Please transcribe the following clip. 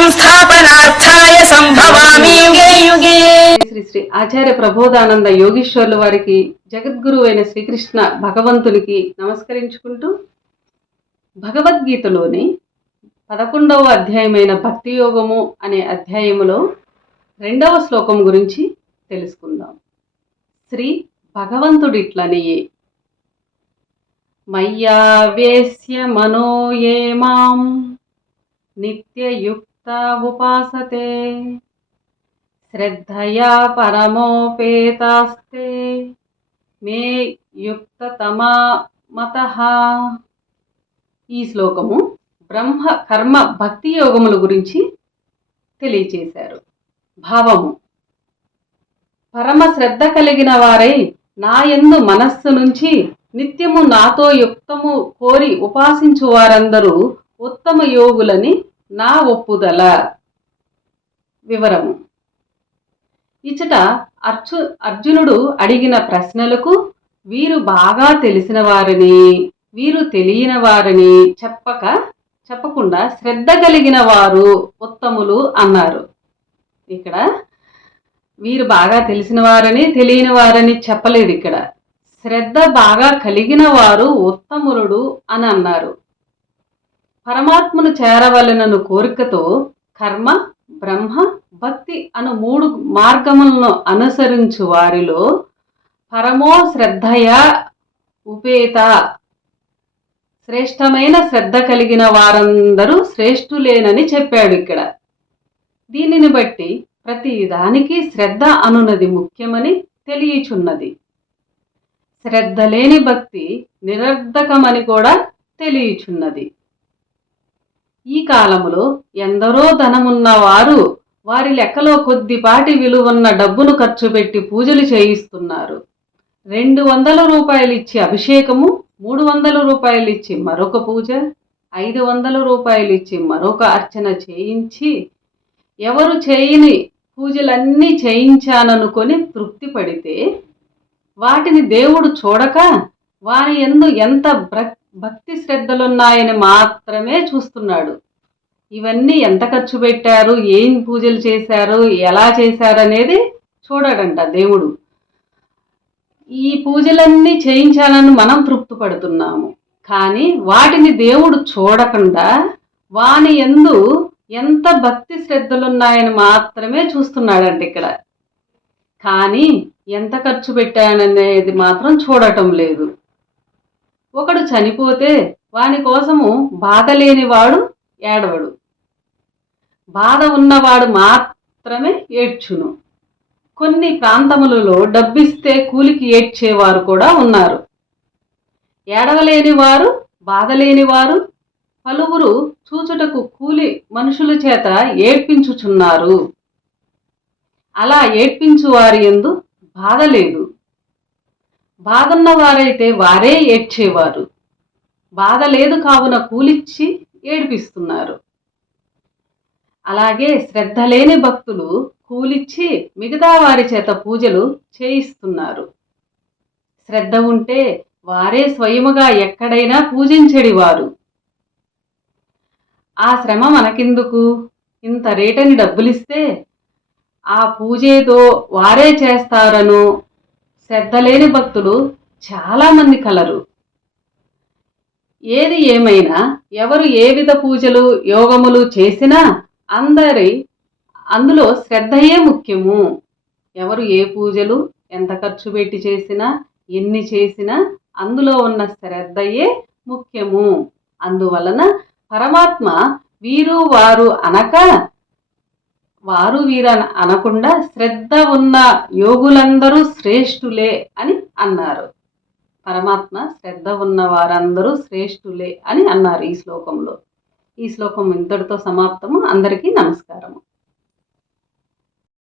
సంస్థాపనార్థాయ సంభవామి యుగే యుగే. శ్రీ శ్రీ ఆచార్య ప్రబోధానంద యోగీశ్వర్ల వారికి, జగద్గురు అయిన శ్రీకృష్ణ భగవంతునికి నమస్కరించుకుంటూ, భగవద్గీతలోని 11వ అధ్యాయమైన భక్తి యోగము అనే అధ్యాయములో 2వ శ్లోకం గురించి తెలుసుకుందాం. శ్రీ భగవంతుడిట్లనియే, మయ్యావేశ్య మనో ఏ మాం నిత్యయుక్త ఉపాసతే శ్రద్ధయా పరమోపేతాస్తే మే యుక్తతమా మతః. ఈ శ్లోకము బ్రహ్మ కర్మ భక్తి యోగముల గురించి తెలియచేశారు. భావము: పరమ శ్రద్ధ కలిగిన వారై నా యందు మనస్సు నుంచి నిత్యము నాతో యుక్తము కోరి ఉపాసించు వారందరూ ఉత్తమ యోగులని నా ఒప్పుదల. వివరము: ఇచట అర్జునుడు అడిగిన ప్రశ్నలకు వీరు బాగా తెలిసిన వారని, వీరు తెలియని వారని చెప్పకుండా శ్రద్ధ కలిగిన వారు ఉత్తములు అన్నారు. ఇక్కడ వీరు బాగా తెలిసిన వారని, తెలియని వారని చెప్పలేదు. ఇక్కడ శ్రద్ధ బాగా కలిగిన వారు ఉత్తములుడు అని అన్నారు. పరమాత్మను చేరవలెనను కోరికతో కర్మ, బ్రహ్మ, భక్తి అను 3 మార్గములను అనుసరించు వారిలో పరమో శ్రద్ధయా ఉపేత, శ్రేష్టమైన శ్రద్ధ కలిగిన వారందరూ శ్రేష్ఠులేనని చెప్పాడు. ఇక్కడ దీనిని బట్టి ప్రతి దానికి శ్రద్ధ అనున్నది ముఖ్యమని తెలియచున్నది. శ్రద్ధ లేని భక్తి నిరర్ధకమని కూడా తెలియచున్నది. ఈ కాలములో ఎందరో ధనమున్నవారు వారి లెక్కలో కొద్దిపాటి విలువన్న డబ్బును ఖర్చు పెట్టి పూజలు చేయిస్తున్నారు. 200 రూపాయలు ఇచ్చి అభిషేకము, 300 రూపాయలు ఇచ్చి మరొక పూజ, 500 రూపాయలు ఇచ్చి మరొక అర్చన చేయించి ఎవరు చేయని పూజలన్నీ చేయించాననుకొని తృప్తి పడితే వాటిని దేవుడు చూడక వారి యందు ఎంత భక్తి శ్రద్ధలున్నాయని మాత్రమే చూస్తున్నాడు. ఇవన్నీ ఎంత ఖర్చు పెట్టారు, ఏం పూజలు చేశారు, ఎలా చేశారు అనేది చూడడంట దేవుడు. ఈ పూజలన్నీ చేయించాలని మనం తృప్తి పడుతున్నాము, కానీ వాటిని దేవుడు చూడకుండా వాని యందు ఎంత భక్తి శ్రద్ధలున్నాయని మాత్రమే చూస్తున్నాడంట ఇక్కడ. కానీ ఎంత ఖర్చు పెట్టాననేది మాత్రం చూడటం లేదు. ఒకడు చనిపోతే వాని కోసము బాధ లేనివాడు ఏడవడు, బాధ ఉన్నవాడు మాత్రమే ఏడ్చును. కొన్ని ప్రాంతములలో డబ్బిస్తే కూలికి ఏడ్చేవారు కూడా ఉన్నారు. ఏడవలేని వారు, బాధ లేనివారు పలువురు చూచుటకు కూలి మనుషుల చేత ఏడ్పించుచున్నారు. అలా ఏడ్పించు వారి యందు బాధ లేదు. బాధున్న వారైతే వారే ఏడ్చేవారు. బాధ లేదు కావున కూలిచ్చి ఏడిపిస్తున్నారు. అలాగే శ్రద్ధ లేని భక్తులు కూలిచ్చి మిగతా వారి చేత పూజలు చేయిస్తున్నారు. శ్రద్ధ ఉంటే వారే స్వయముగా ఎక్కడైనా పూజించెడివారు. ఆ శ్రమ మనకెందుకు, ఇంత రేటని డబ్బులిస్తే ఆ పూజేదో వారే చేస్తారను శ్రద్ధ లేని భక్తులు చాలామంది కలరు. ఏది ఏమైనా ఎవరు ఏ విధ పూజలు యోగములు చేసినా అందులో శ్రద్ధయే ముఖ్యము. ఎవరు ఏ పూజలు ఎంత ఖర్చు పెట్టి చేసినా, ఎన్ని చేసినా అందులో ఉన్న శ్రద్ధయే ముఖ్యము. అందువలన పరమాత్మ వీరు వారు అనక, వారు వీరని అనకుండా శ్రద్ధ ఉన్న యోగులందరూ శ్రేష్ఠులే అని అన్నారు. పరమాత్మ శ్రద్ధ ఉన్న వారందరూ శ్రేష్ఠులే అని అన్నారు ఈ శ్లోకంలో. ఈ శ్లోకం ఇంతటితో సమాప్తము. అందరికీ నమస్కారము.